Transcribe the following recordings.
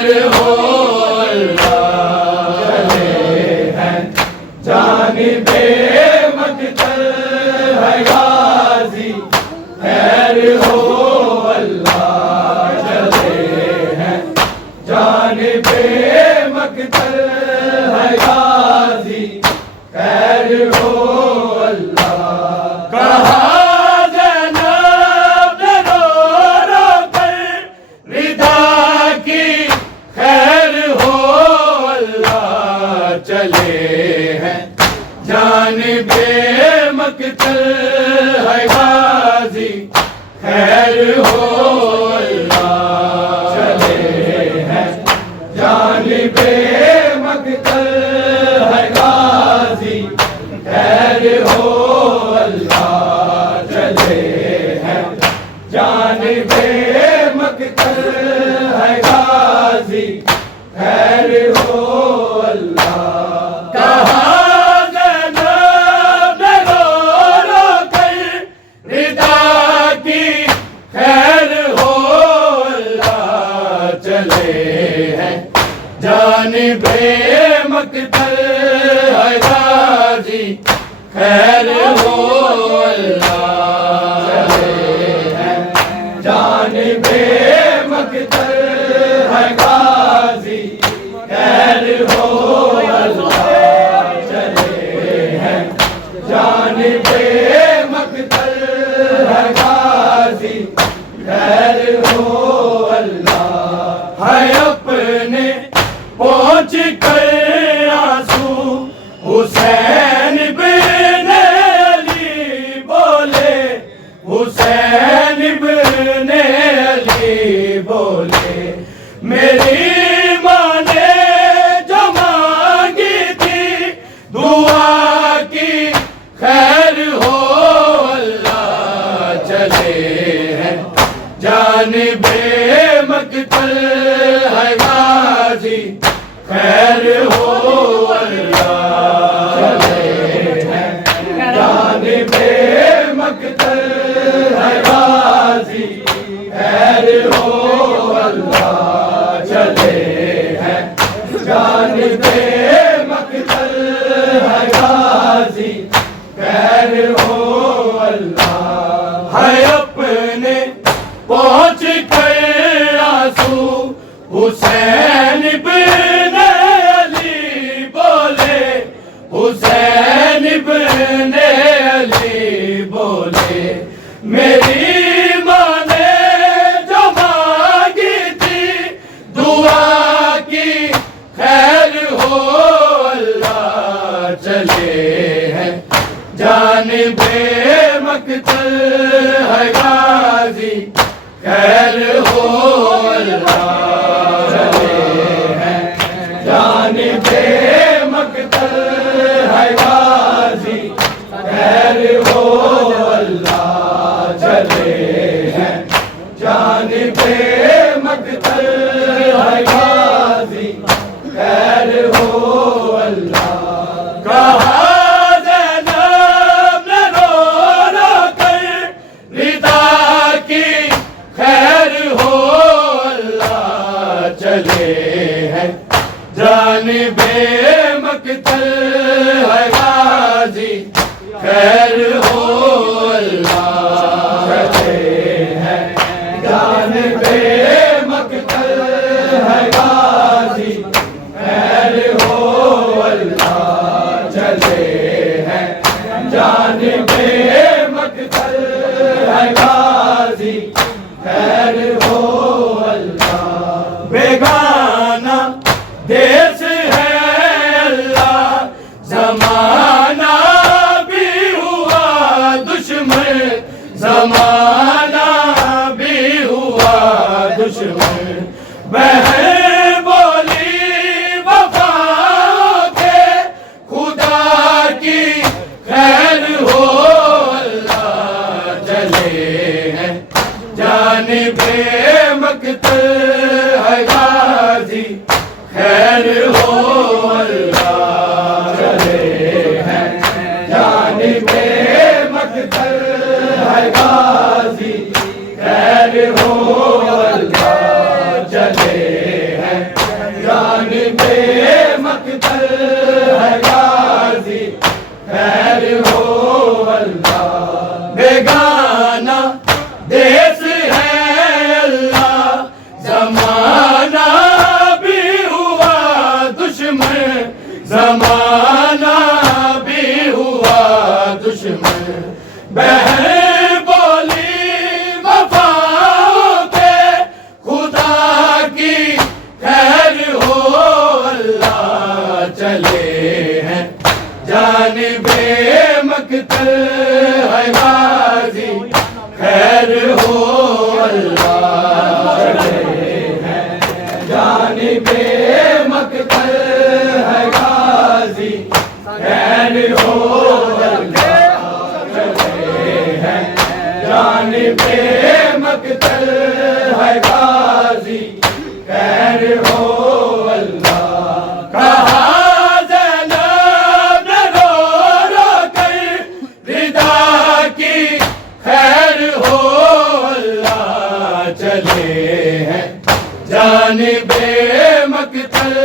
خیر ہو اللہ چلے ہیں جانب مقتل ہے غازی خیر ہو اللہ چلے ہیں جانب مقتل ہے غازی خیر ہو اللہ کہا جناب نے رو رو کر رضا کی خیر ہو اللہ چلے ہیں جانب مقتل ہے غازی خیر ہو اللہ چلے ہیں جانب مقتل ہے غازی خیر ہو اللہ چلے ہیں جانب مقتل ہے غازی خیر ہو اللہ کہا جناب نے رو رو کر رضا کی خیر ہو اللہ چلے ہیں جانب مقتل ہے غازی خیر ہو اللہ چلے ہیں جانب مقتل ہے غازی خیر ہو اللہ چلے ہیں جانب مقتل ہے غازی خیر ہو اللہ ہے اپنے پہنچ کر آنسو حسین بن علی بولے حسین بن علی بولے میری ماں نے جو مانگی تھی دعا کی خیر ہو اللہ چلے ہیں جانب مقتل ہے غازی خیر ہو اللہ چلے ہیں جانب مقتل ہے غازی خیر ہو اللہ چلے ہیں جانب مقتل ہے غازی خیر ہو اللہ ہے اپنے پہنچ کر آنسو حسین بن علی بولے حسین بن علی بولے میری ماں نے جو مانگی تھی دعا کی خیر ہو اللہ چلے ہیں جانب مقتل ہے غازی خیر ہو اللہ چلے ہیں جانب مقتل ہے غازی خیر ہو اللہ چلے ہیں جانب مقتل ہے غازی خیر ہو اللہ کہا جناب نے رو رو کر رضا کی خیر ہو اللہ چلے ہیں جانب مقتل ہے غازی خیر ہو اللہ چلے ہیں جانب مقتل ہے غازی خیر ہو اللہ چلے ہیں جانب مقتل ہے غازی خیر ہو اللہ بیگانہ دیس ہے اللہ زمانہ بھی ہوا دشمن زمانہ بھی ہوا دشمن بہن بولی وفا کے خدا کی خیر ہو اللہ چلے ہیں جانب مقتل ہے غازی خیر ہو اللہ چلے ہیں جانب مقتل ہے غازی خیر ہو اللہ چلے زمانہ بھی ہوا دشمن، بہن بولی وفا کے خدا کی خیر ہو اللہ چلے ہیں جانب مقتل ہے غازی، خیر ہو اللہ چلے ہیں جانب مقتل ہے غازی، خیر ہو اللہ چلے ہیں جانب مقتل ہے غازی، خیر ہو اللہ۔ کہا زینب نے رو رو کر ردا کی خیر ہو اللہ چلے ہیں جانب مقتل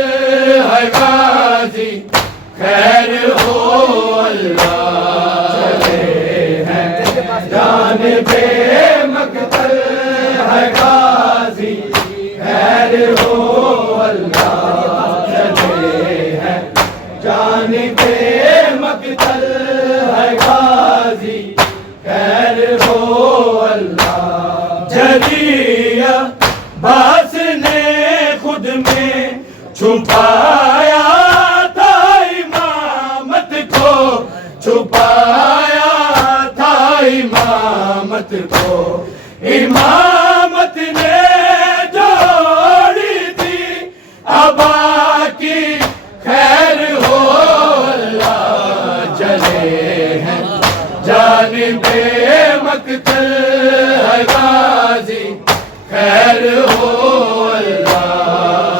ہے غازی، خیر ہو اللہ چلے ہیں جانب مقتل ہے غازی، خیر ہو اللہ چلے ہیں جانب مقتل ہے غازی، خیر ہو اللہ۔ جلی عباس نے خود میں چھپایا تھا امامت کو، چھپایا تھا امامت کو، امامت نے جوڑی تھی ابا کی خیر ہو اللہ چلے ہیں جانب مقتل ہے غازی، خیر ہو اللہ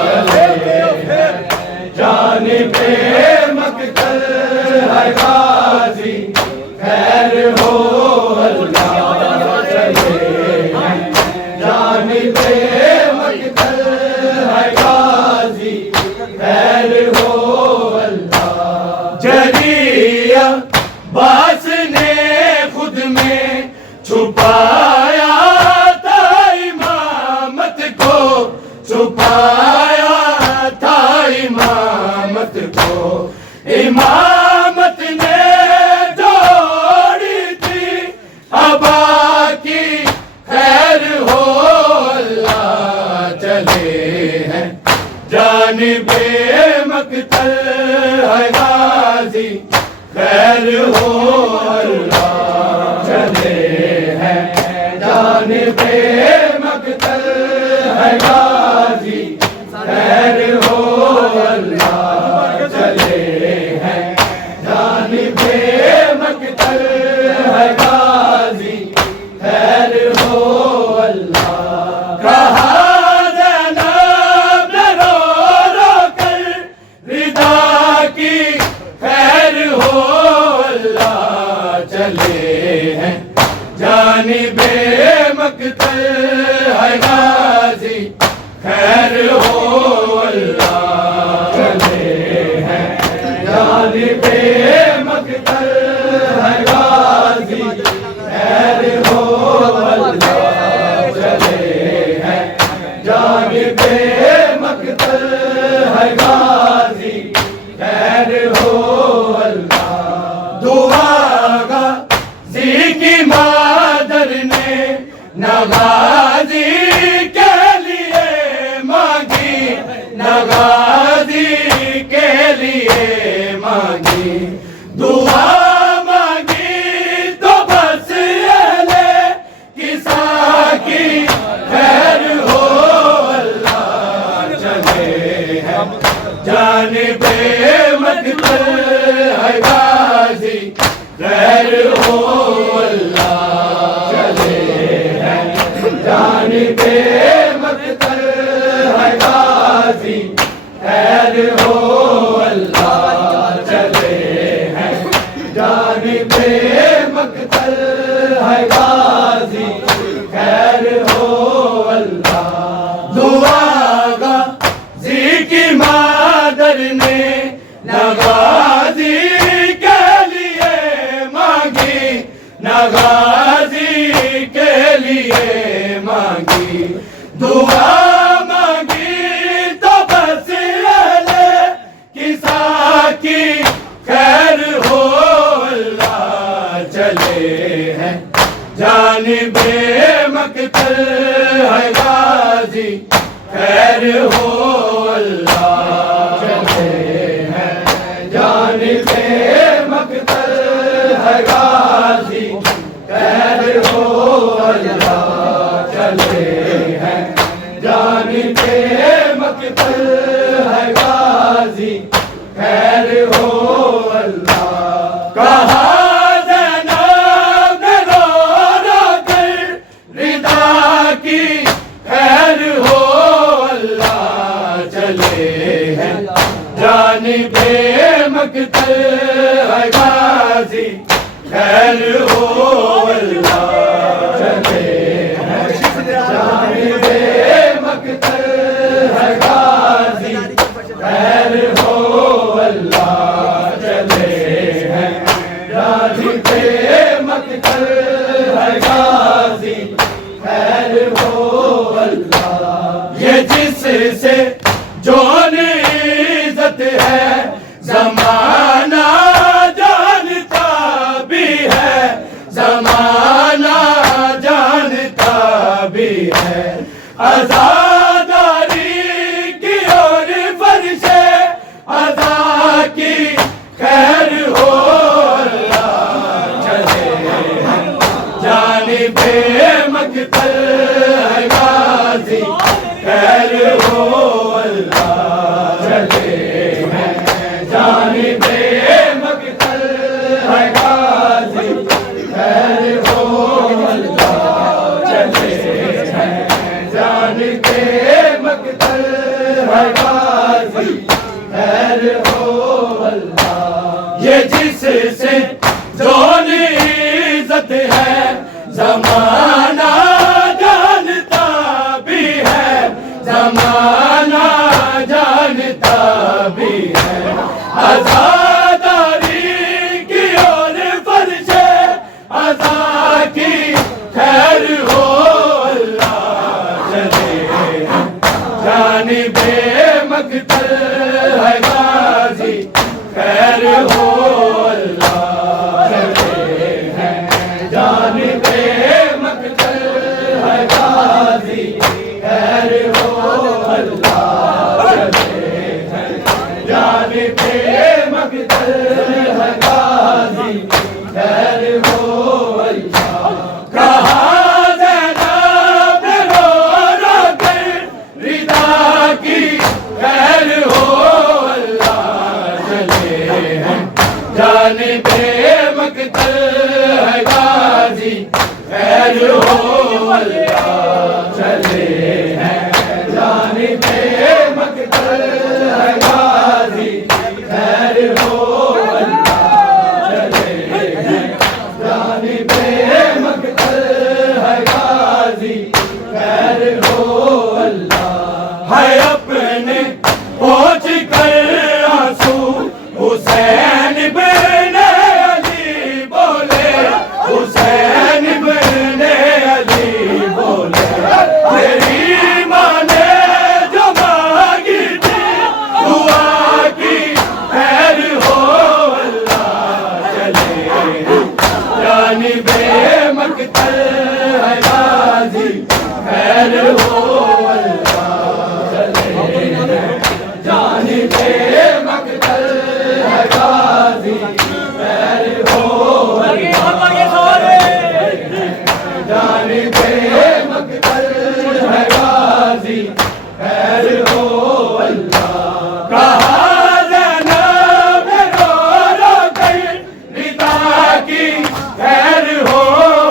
چلے ہیں جانب مقتل ہے غازی، خیر ہو اللہ چلے ہیں جانب مقتل ہے غازی، خیر ہو اللہ۔ جلی عباس نے خود میں چھپایا تھا امامت کو، چھپایا تھا امامت کو، امامت نے جوڑی تھی ابا کی خیر ہو اللہ چلے ہیں جانب مقتل ہے غازی، خیر ہو اللہ چلے ہیں جانب مقتل ہے غازی، خیر ہو اللہ چلے ہیں جانب مقتل ہے غازی، خیر ہو اللہ۔ کہا زینب نے رو رو کر ردا کی خیر ہو اللہ چلے ہیں جانب مقتل ہے غازی، خیر ہو اللہ چلے ہیں جانب مقتل ہے غازی، خیر ہو اللہ چلے ہیں جانب مقتل ہے غازی، خیر ہو اللہ۔ دعا غازی کی مادر نے نہ غازی کے لیے مانگی، نہ غازی کے لیے مانگی، دعا مانگی تو بس اہل قصہ کی خیر ہو اللہ چلے ہیں جانب مقتل ہے غازی، خیر ہو اللہ چلے ہیں جانب مقتل ہے غازی، خیر ہو اللہ چلے ہیں جانب مقتل ہے غازی، خیر ہو اللہ۔ دعا غازی کی مادر نے نہ غازی کے لیے مانگی، نہ غازی کے لیے مانگی، دعا مانگی تو بس اہل قصہ خیر ہو اللہ چلے ہیں جانب مقتل ہے غازی خیر ہو اللہ چلے ہیں جانب مقتل ہے غازی خیر ہو اللہ کہا زینب نے رو رو کر ردا کی خیر ہو اللہ چلے ہیں جانب مقتل ہے غازی خیر ہو اللہ چلے ہیں جانب مقتل ہے غازی خیر ہو اللہ چلے ہیں جانب مقتل ہے غازی خیر ہو اللہ یہ جس سے جون عزت ہے زمانہ جانتا بھی ہے زمانہ جانتا بھی ہے عزاداری کی اور فرش عزا کی خیر ہو اللہ چلے ہیں جانب مقتل ہے غازی خیر ہو اللہ چلے ہیں جانب مقتل ہے غازی خیر ہو اللہ چلے ہیں جانب مقتل ہے غازی خیر ہو اللہ یہ جس سے جون عزت ہے زمانہ جانتا بھی ہے زمانہ جانتا بھی ہے عزاداری کی اور فرش عزا کی خیر ہو اللہ چلے ہیں جانب مقتل ہے غازی خیر ہو اللہ چلے ہیں جانب مقتل ہے غازی خیر ہو اللہ چلے ہیں جانب مقتل ہے غازی خیر ہو اللہ کہا زینب نے رو رو کر ردا کی خیر ہو اللہ چلے ہیں جانب مقتل ہے غازی خیر ہو اللہ چلے ہیں جانب مقتل ہے غازی خیر ہو اللہ چلے ہیں جانب مقتل ہے غازی خیر ہو اللہ ہے اپنے پہنچ کر آنسو حسین بن علی بولے حسین بن علی بولے تیری ماں نے جو مانگی تھی دعا کی خیر ہو اللہ چلے ہیں جانب مقتل ہے غازی خیر ہو اللہ چلے ہیں جانب مقتل ہے غازی خیر ہو جانب مقتل ہے غازی خیر ہو اللہ کہا زینب نے رو رو کر ردا کی خیر ہو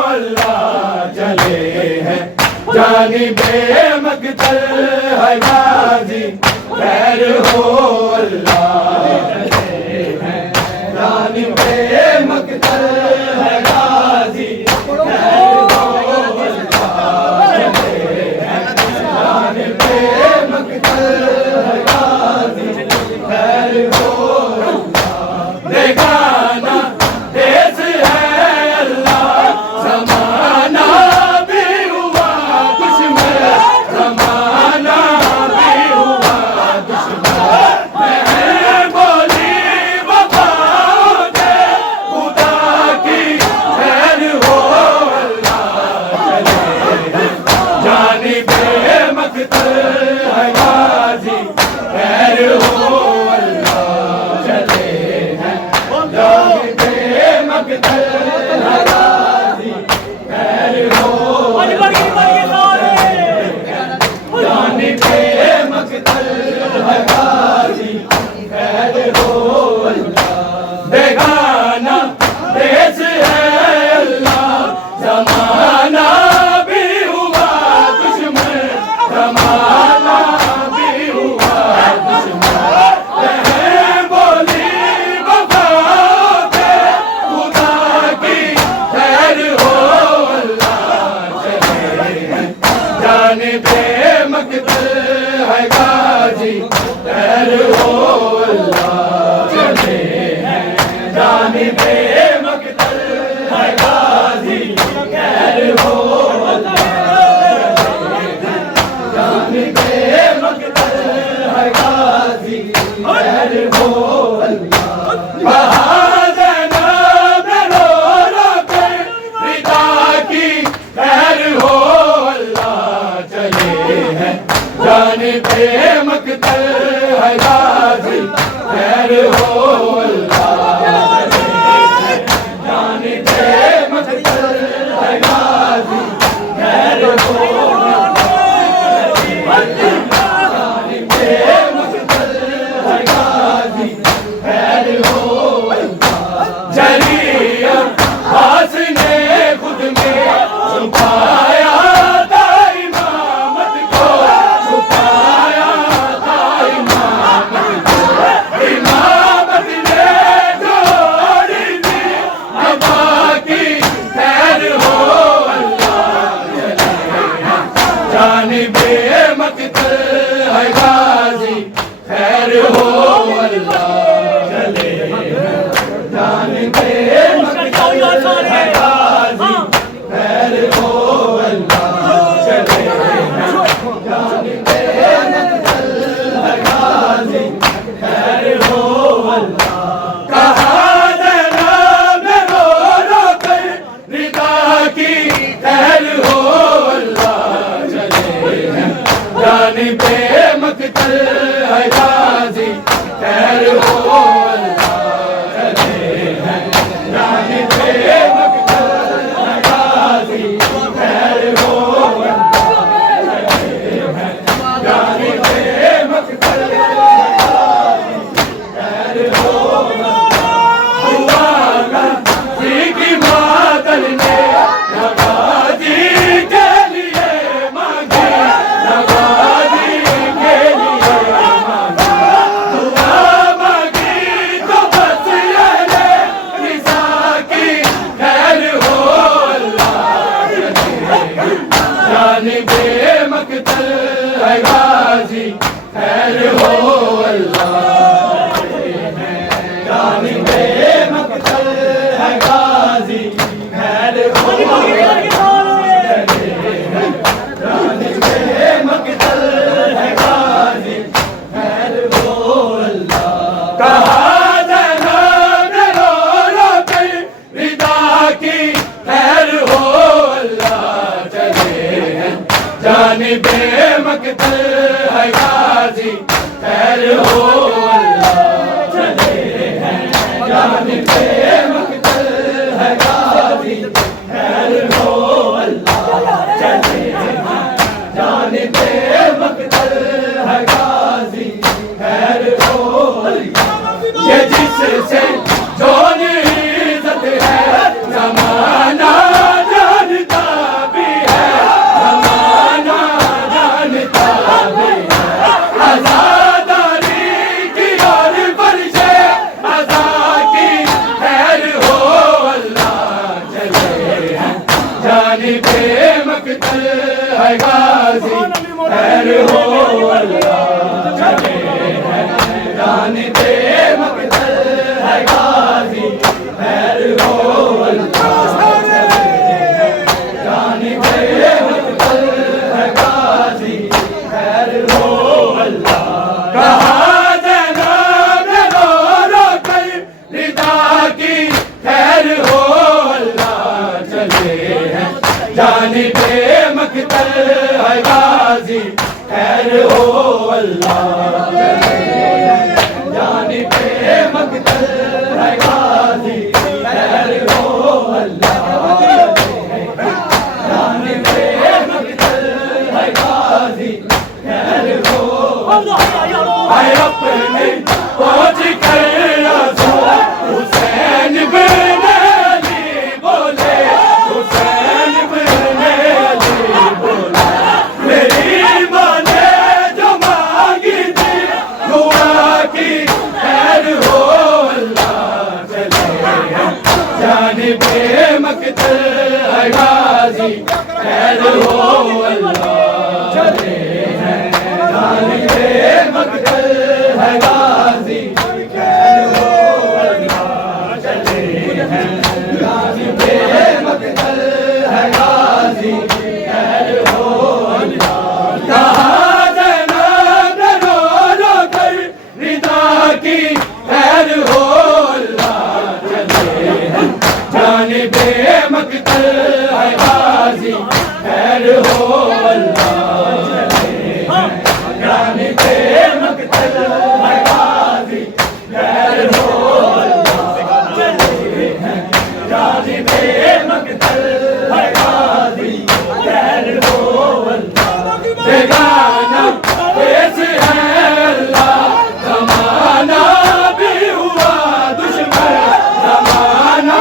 اللہ چلے ہیں جانب مقتل ہے غازی خیر ہو اللہ چلے ہیں جانب مقتل ہے غازی خیر ہو اللہ چلے ہیں جانب مقتل ہے غازی خیر ہو اللہ بیگانہ دیس ہے اللہ زمانہ بھی ہوا کچھ میں زمانہ مقتل ہے غازی خیر ہو اللہ بیگانہ دیس ہے اللہ زمانہ بھی ہوا دشمن زمانہ بھی ہوا دشمن رہیں بولی وفا پہ خدا کی خیر ہو اللہ چلے ہیں جانب مقتل ہے غازی خیر ہو اللہ چلے ہیں جانب مقتل ہے غازی خیر ہو اللہ جانب مقتل ہے غازی خیر ہو اللہ بہادر رو رو کر رضا کی خیر ہو اللہ چلے ہیں جانب مقتل ہے غازی خیر ہو اللہ جانب مقتل ہے غازی خیر ہو جانب مقتل ہے غازی خیر ہو جلیہ خاص نے خود میں چھپایا تھا امامت کو چھپایا تھا امامت کو امامت نے جوڑی دی ابا کی خیر ہو اللہ چلے ہیں جانب مقتل ہے غازی خیر ہو اللہ چلے ہیں جانب مقتل ہے غازی خیر ہو اللہ چلے ہیں جانب مقتل ہے غازی خیر ہو اللہ کہا جناب رو رو کر رضا کی خیر ہو اللہ چلے ہیں جانب مقتل ہے غازی خیر ہو اللہ چلے ہیں جانب مقتل ہے غازی خیر ہو اللہ چلے ہیں جانب مقتل ہے غازی خیر ہو اللہ غازی کی ماتل نے غازی کے لیے مانگی غازی کے لیے مانگی دعا مانگی تو بس اہل رضا کی خیر ہو اللہ جانب مقتل ہے غازی خیر ہو اللہ جانب مقتل ہے غازی خیر ہو جانب مقتل ہے غازی خیر ہو اللہ کہا جناب رو رو کر رضا کی خیر ہو اللہ چلے ہیں جانب مقتل ہے غازی خیر ہو اللہ چلے ہیں جانب مقتل ہے غازی خیر ہو اللہ چلے ہیں جانب مقتل ہے غازی خیر ہو اللہ یہ جس سے جو عزت ہے زمانہ جانتا بھی ہے زمانہ جانتا بھی ہے آزاداری کی اور فرش عزا کی خیر ہو اللہ چلے ہیں جانب مقتل ہے غازی خیر ہو اللہ چلے ہیں جانب مقتل ہے غازی خیر ہو اللہ چلے ہیں جانب مقتل ہے غازی خیر ہو اللہ کہا جناب رو رو کر رضا کی خیر ہو اللہ چلے ہیں جانب مقتل ہے غازی خیر ہو اللہ جانب مقتل ہے غازی خیر ہو اللہ جانب مقتل ہے غازی خیر ہو ہے اپنے پہنچ کر رسول حسین بن علی بولے، حسین بن علی بولے، میری ماں نے جو مانگی تھی دعا کی خیر ہو اللہ چلے ہیں جانب مقتل ہے غازی خیر ہو اللہ چلے ہیں جانب مقتل ہے غازی خیر ہو اللہ چلے ہیں جانب مقتل ہے غازی خیر ہو اللہ کہا زینب نے رو رو کر رضا کی خیر ہو اللہ چلے ہیں جانب مقتل ہے غازی خیر ہو اللہ چلے ہیں جانب مقتل ہے غازی خیر ہو اللہ چلے ہیں جانب مقتل ہے غازی خیر ہو اللہ بیگانہ دیس ہے اللہ زمانہ بھی ہوا دشمن زمانہ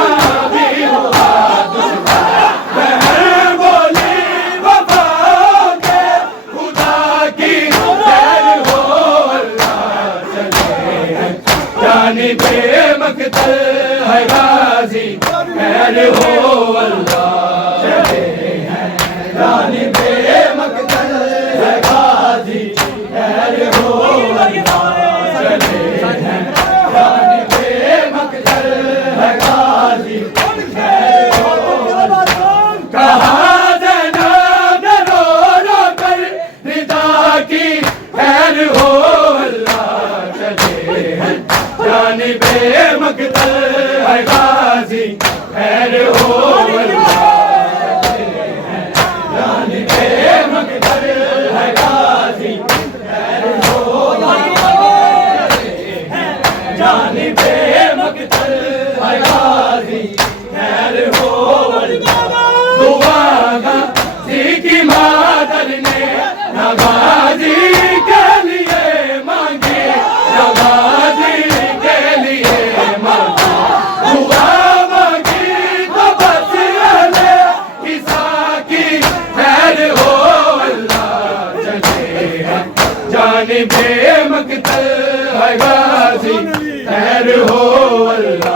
بھی ہوا دشمن بہن بولی وفا کے خدا کی خیر ہو اللہ چلے ہیں جانب مقتل ہے غازی خیر ہو اللہ چلے ہیں جانب مقتل ہے غازی خیر ہو اللہ چلے ہیں جانب مقتل ہے غازی خیر ہو اللہ کہا زینب نے رو رو کر رضا کی خیر ہو اللہ چلے ہیں جانب مقتل ہے غازی خیر ہو اللہ چلے ہیں جانب مقتل ہے غازی خیر ہو اللہ چلے ہیں جانب مقتل ہے غازی خیر ہو اللہ دعا غازی کی مادر نے نہ غازی کے لیے مانگی نہ غازی کے لیے مانگی دعا مانگی تو بس اہل عیسیٰ کی خیر ہو اللہ چلے ہیں جانب مقتل ہے غازی خیر ہو اللہ